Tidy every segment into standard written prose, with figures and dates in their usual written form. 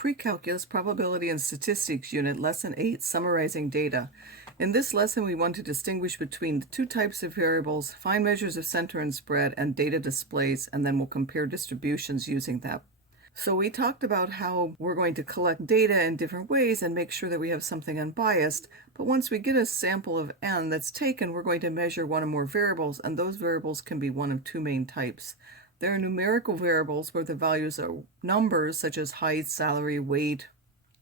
Pre-Calculus Probability and Statistics Unit, Lesson 8, Summarizing Data. In this lesson, we want to distinguish between the two types of variables, find measures of center and spread, and data displays, and then we'll compare distributions using that. So we talked about how we're going to collect data in different ways and make sure that we have something unbiased, but once we get a sample of n that's taken, we're going to measure one or more variables, and those variables can be one of two main types. There are numerical variables where the values are numbers such as height, salary, weight.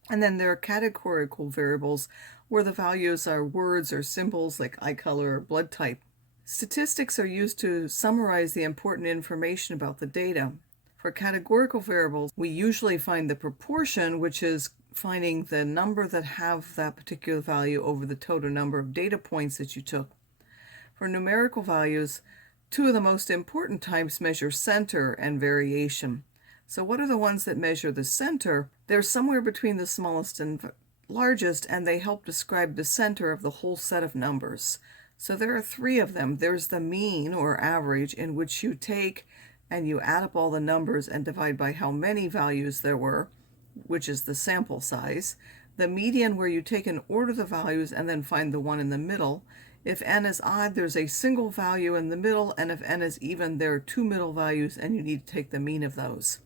And then there are categorical variables where the values are words or symbols like eye color or blood type. Statistics are used to summarize the important information about the data. For categorical variables, we usually find the proportion, which is finding the number that have that particular value over the total number of data points that you took. For numerical values, two of the most important types measure center and variation. So what are the ones that measure the center? They're somewhere between the smallest and largest, and they help describe the center of the whole set of numbers. So there are three of them. There's the mean or average, in which you take and you add up all the numbers and divide by how many values there were, which is the sample size. The median, where you take and order the values and then find the one in the middle. If n is odd, there's a single value in the middle, and if n is even, there are two middle values, and you need to take the mean of those.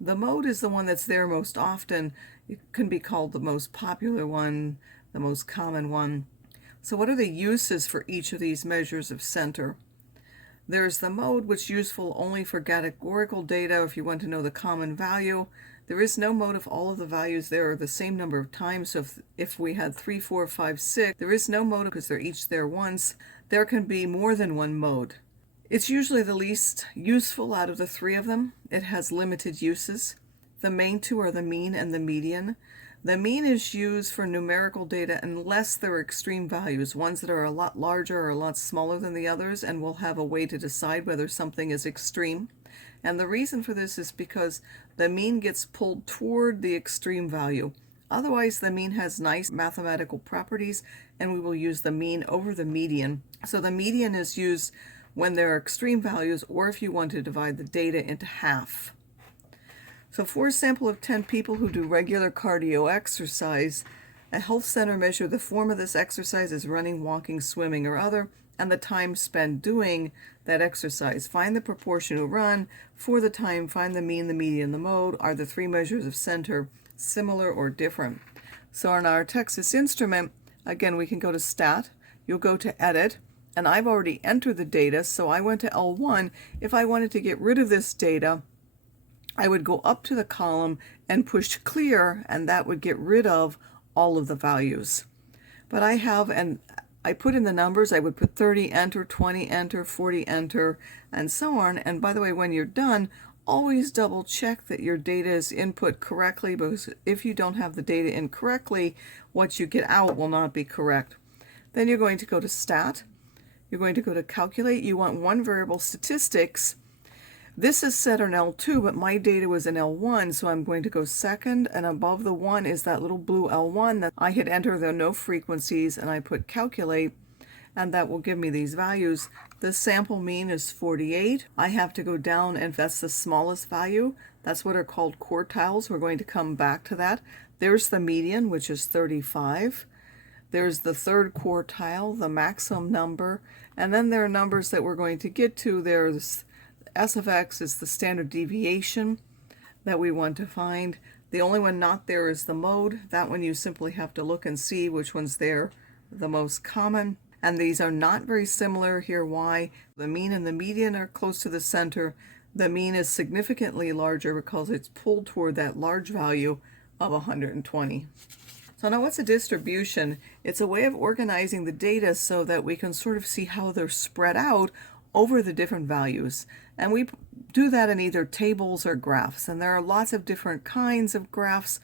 The mode is the one that's there most often. It can be called the most popular one, the most common one. So what are the uses for each of these measures of center? There's the mode, which is useful only for categorical data if you want to know the common value. There is no mode if all of the values there are the same number of times. So if we had 3, 4, 5, 6, there is no mode because they're each there once. There can be more than one mode. It's usually the least useful out of the three of them. It has limited uses. The main two are the mean and the median. The mean is used for numerical data unless there are extreme values, ones that are a lot larger or a lot smaller than the others, and we'll have a way to decide whether something is extreme. And the reason for this is because the mean gets pulled toward the extreme value. Otherwise, the mean has nice mathematical properties, and we will use the mean over the median. So the median is used when there are extreme values, or if you want to divide the data into half. So for a sample of 10 people who do regular cardio exercise, a health center measured the form of this exercise as running, walking, swimming, or other, and the time spent doing that exercise. Find the proportion who run. For the time, find the mean, the median, the mode. Are the three measures of center similar or different? So in our Texas Instrument, again, we can go to Stat. You'll go to Edit, and I've already entered the data, so I went to L1. If I wanted to get rid of this data, I would go up to the column and push Clear, and that would get rid of all of the values. But I put in the numbers. I would put 30, enter, 20, enter, 40, enter, and so on. And by the way, when you're done, always double check that your data is input correctly, because if you don't have the data in correctly, what you get out will not be correct. Then you're going to go to Stat. You're going to go to Calculate. You want one variable, statistics. This is set on L2, but my data was in L1, so I'm going to go second, and above the 1 is that little blue L1 that I hit enter. There are no frequencies, and I put calculate, and that will give me these values. The sample mean is 48. I have to go down, and that's the smallest value. That's what are called quartiles. We're going to come back to that. There's the median, which is 35. There's the third quartile, the maximum number, and then there are numbers that we're going to get to. There's S of x is the standard deviation that we want to find. The only one not there is the mode. That one you simply have to look and see which one's there, the most common. And these are not very similar here. Why? The mean and the median are close to the center. The mean is significantly larger because it's pulled toward that large value of 120. So now what's a distribution? It's a way of organizing the data so that we can sort of see how they're spread out over the different values. And we do that in either tables or graphs. And there are lots of different kinds of graphs.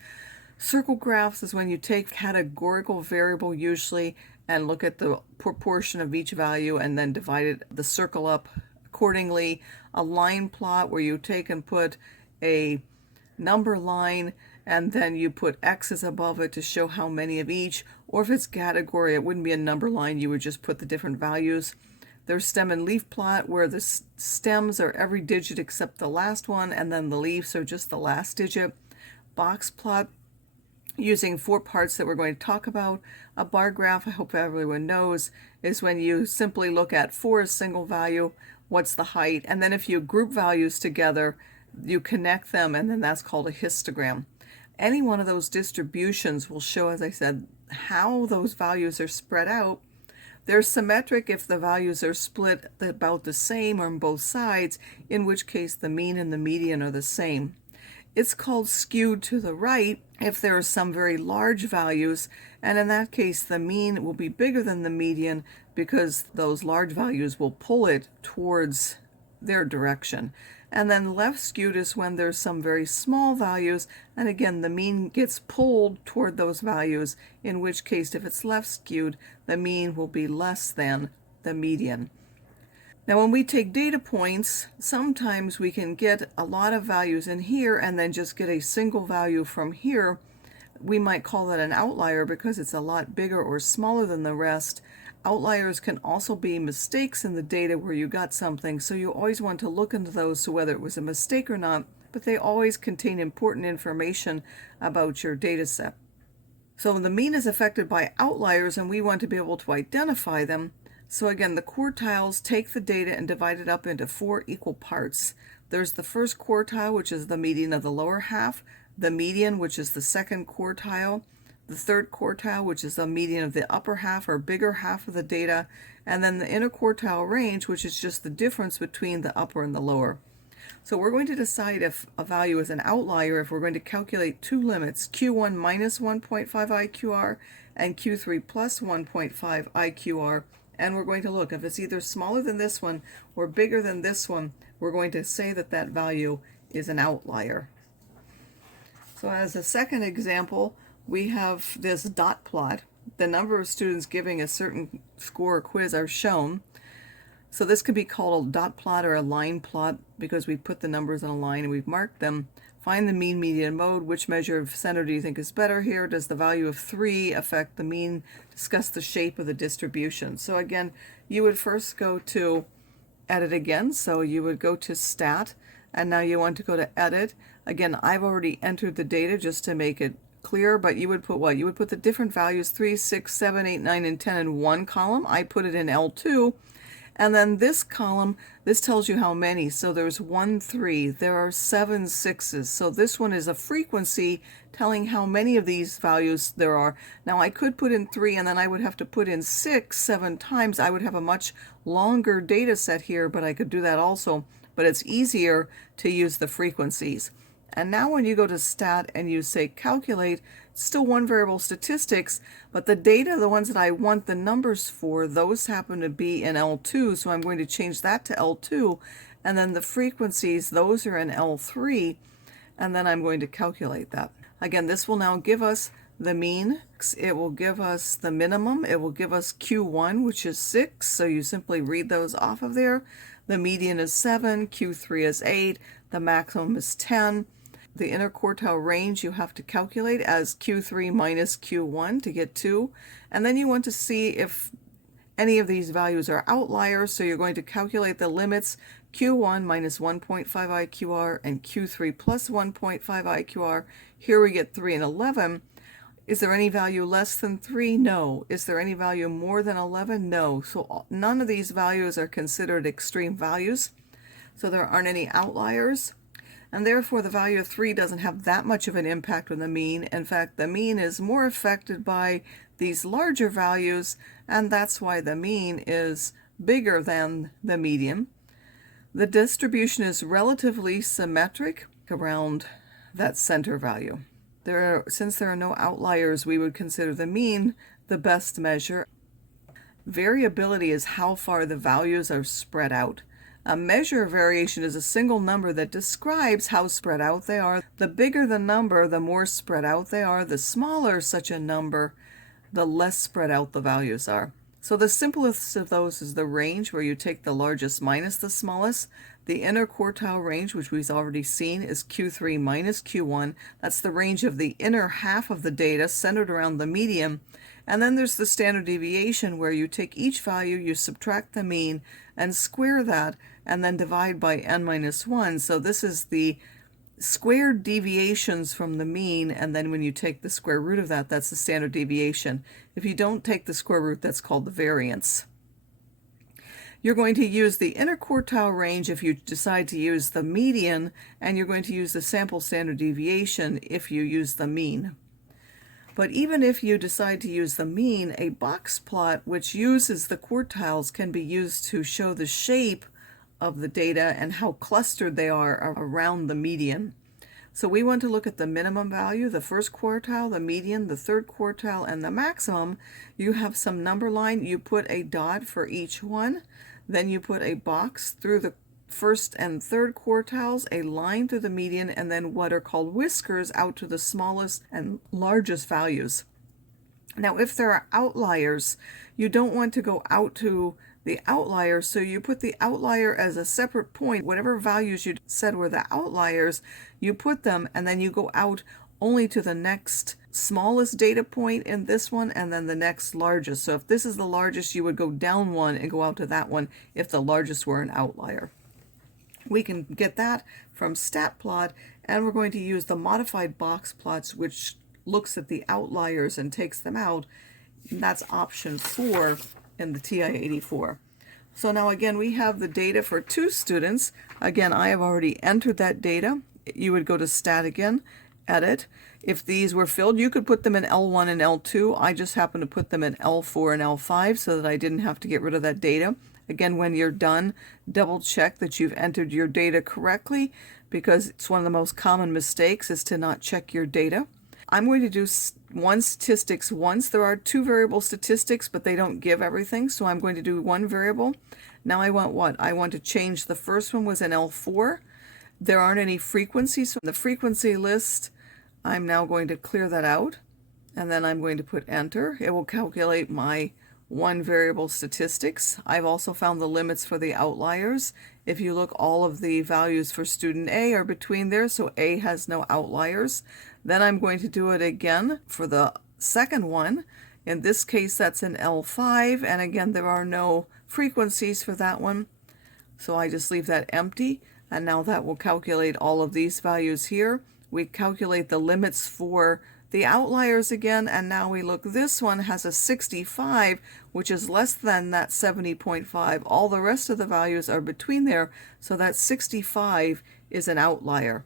Circle graphs is when you take categorical variable usually and look at the proportion of each value and then divide the circle up accordingly. A line plot where you take and put a number line and then you put X's above it to show how many of each. Or if it's category, it wouldn't be a number line. You would just put the different values. There's stem and leaf plot, where the stems are every digit except the last one, and then the leaves are just the last digit. box plot using 4 parts that we're going to talk about. A bar graph, I hope everyone knows, is when you simply look at for a single value, what's the height, and then if you group values together, you connect them, and then that's called a histogram. Any one of those distributions will show, as I said, how those values are spread out. They're symmetric if the values are split about the same on both sides, in which case the mean and the median are the same. It's called skewed to the right if there are some very large values, and in that case the mean will be bigger than the median because those large values will pull it towards their direction. And then left skewed is when there's some very small values, and again the mean gets pulled toward those values, in which case if it's left skewed, the mean will be less than the median. Now when we take data points, sometimes we can get a lot of values in here and then just get a single value from here. We might call that an outlier because it's a lot bigger or smaller than the rest. Outliers can also be mistakes in the data where you got something, so you always want to look into those to whether it was a mistake or not, but they always contain important information about your data set. So the mean is affected by outliers, and we want to be able to identify them. So again, the quartiles take the data and divide it up into 4 equal parts. There's the first quartile, which is the median of the lower half, the median, which is the second quartile, the third quartile, which is the median of the upper half or bigger half of the data, and then the interquartile range, which is just the difference between the upper and the lower. So we're going to decide if a value is an outlier if we're going to calculate 2 limits, Q1 minus 1.5 IQR and Q3 plus 1.5 IQR. And we're going to look, if it's either smaller than this one or bigger than this one, we're going to say that that value is an outlier. So as a second example, we have this dot plot. The number of students giving a certain score or quiz are shown. So this could be called a dot plot or a line plot because we put the numbers on a line and we've marked them. Find the mean, median, mode. Which measure of center do you think is better here? Does the value of 3 affect the mean? Discuss the shape of the distribution. So again, you would first go to edit again. So you would go to stat, and now you want to go to edit. Again, I've already entered the data just to make it clear, but you would put what? You would put the different values 3, 6, 7, 8, 9, and 10 in one column. I put it in L2. And then this column, this tells you how many. So there's 1, 3. There are 7 6s. So this one is a frequency telling how many of these values there are. Now I could put in 3 and then I would have to put in 6 7 times. I would have a much longer data set here, but I could do that also. But it's easier to use the frequencies. And now when you go to stat and you say calculate, it's still one variable statistics, but the data, the ones that I want the numbers for, those happen to be in L2, so I'm going to change that to L2, and then the frequencies, those are in L3, and then I'm going to calculate that. Again, this will now give us the mean, it will give us the minimum, it will give us Q1, which is 6, so you simply read those off of there. The median is 7, Q3 is 8, the maximum is 10. The interquartile range you have to calculate as Q3 minus Q1 to get 2. And then you want to see if any of these values are outliers, so you're going to calculate the limits Q1 minus 1.5 IQR and Q3 plus 1.5 IQR. Here we get 3 and 11. Is there any value less than 3? No. Is there any value more than 11? No. So none of these values are considered extreme values, so there aren't any outliers. And therefore the value of 3 doesn't have that much of an impact on the mean. In fact, the mean is more affected by these larger values, and that's why the mean is bigger than the median. The distribution is relatively symmetric around that center value. Since there are no outliers, we would consider the mean the best measure. Variability is how far the values are spread out. A measure of variation is a single number that describes how spread out they are. The bigger the number, the more spread out they are. The smaller such a number, the less spread out the values are. So the simplest of those is the range, where you take the largest minus the smallest. The interquartile range, which we've already seen, is Q3 minus Q1. That's the range of the inner half of the data centered around the median. And then there's the standard deviation, where you take each value, you subtract the mean, and square that, and then divide by n minus 1. So this is the squared deviations from the mean, and then when you take the square root of that, that's the standard deviation. If you don't take the square root, that's called the variance. You're going to use the interquartile range if you decide to use the median, and you're going to use the sample standard deviation if you use the mean. But even if you decide to use the mean, a box plot which uses the quartiles can be used to show the shape of the data and how clustered they are around the median. So we want to look at the minimum value, the first quartile, the median, the third quartile, and the maximum. You have some number line, you put a dot for each one, then you put a box through the first and third quartiles, a line through the median, and then what are called whiskers out to the smallest and largest values. Now, if there are outliers, you don't want to go out to the outlier, so you put the outlier as a separate point. Whatever values you said were the outliers, you put them, and then you go out only to the next smallest data point in this one, and then the next largest. So if this is the largest, you would go down one and go out to that one if the largest were an outlier. We can get that from StatPlot, and we're going to use the modified box plots, which looks at the outliers and takes them out. And that's option 4 in the TI-84. So now again, we have the data for 2 students. Again, I have already entered that data. You would go to Stat again, Edit. If these were filled, you could put them in L1 and L2. I just happen to put them in L4 and L5 so that I didn't have to get rid of that data. Again, when you're done, double check that you've entered your data correctly, because it's one of the most common mistakes is to not check your data. I'm going to do one statistics once. There are 2 variable statistics, but they don't give everything, so I'm going to do 1 variable. Now I want what? I want to change the first one was in L4. There aren't any frequencies, so in the frequency list, I'm now going to clear that out, and then I'm going to put enter. It will calculate my 1 variable statistics. I've also found the limits for the outliers. If you look, all of the values for student A are between there, so A has no outliers. Then I'm going to do it again for the second one. In this case, that's an L5, and again, there are no frequencies for that one. So I just leave that empty, and now that will calculate all of these values here. We calculate the limits for the outliers again, and now we look, this one has a 65, which is less than that 70.5. All the rest of the values are between there, so that 65 is an outlier.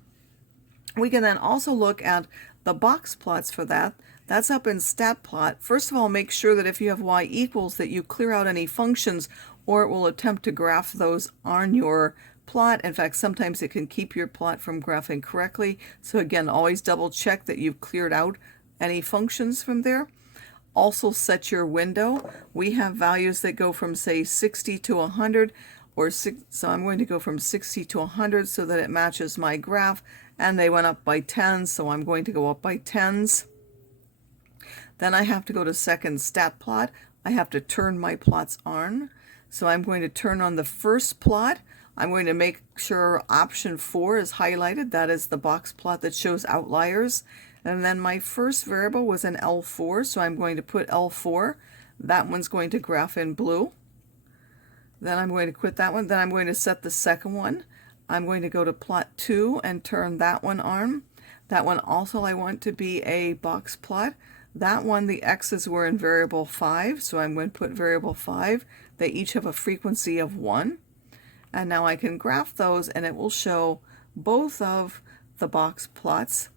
We can then also look at the box plots for that. That's up in StatPlot. First of all, make sure that if you have y equals, that you clear out any functions, or it will attempt to graph those on your plot. In fact, sometimes it can keep your plot from graphing correctly. So again, always double check that you've cleared out any functions from there. Also set your window. We have values that go from, say, 60 to 100, so I'm going to go from 60 to 100 so that it matches my graph, and they went up by 10, so I'm going to go up by 10s. Then I have to go to second StatPlot. I have to turn my plots on. So I'm going to turn on the first plot. I'm going to make sure option 4 is highlighted. That is the box plot that shows outliers. And then my first variable was an L4, so I'm going to put L4. That one's going to graph in blue. Then I'm going to quit that one. Then I'm going to set the second one. I'm going to go to plot 2 and turn that one on. That one also I want to be a box plot. That one, the x's were in variable 5, so I'm going to put variable 5. They each have a frequency of 1. And now I can graph those, and it will show both of the box plots.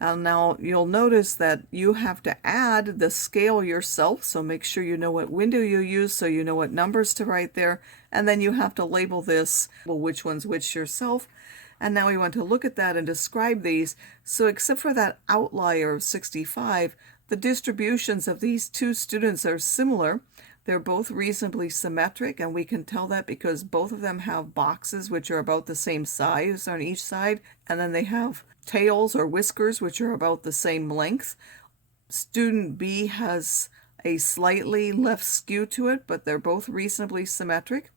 And now you'll notice that you have to add the scale yourself, so make sure you know what window you use so you know what numbers to write there. And then you have to label this, well, which one's which yourself. And now we want to look at that and describe these. So except for that outlier of 65, the distributions of these 2 students are similar. They're both reasonably symmetric, and we can tell that because both of them have boxes which are about the same size on each side, and then they have tails or whiskers which are about the same length. Student B has a slightly left skew to it, but they're both reasonably symmetric.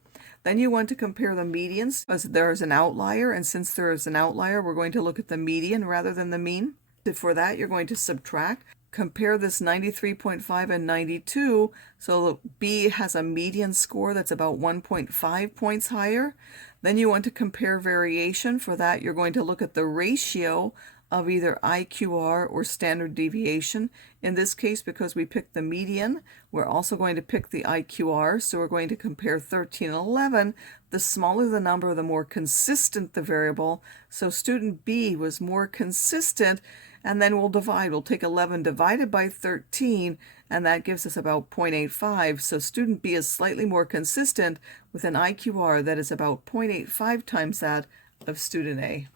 Then you want to compare the medians, because there is an outlier, and since there is an outlier, we're going to look at the median rather than the mean. For that, you're going to subtract. compare this 93.5 and 92. So B has a median score that's about 1.5 points higher. Then you want to compare variation. For that, you're going to look at the ratio of either IQR or standard deviation. In this case, because we picked the median, we're also going to pick the IQR. So we're going to compare 13 and 11. The smaller the number, the more consistent the variable. So student B was more consistent, and then we'll divide. We'll take 11 divided by 13, and that gives us about 0.85. So student B is slightly more consistent with an IQR that is about 0.85 times that of student A.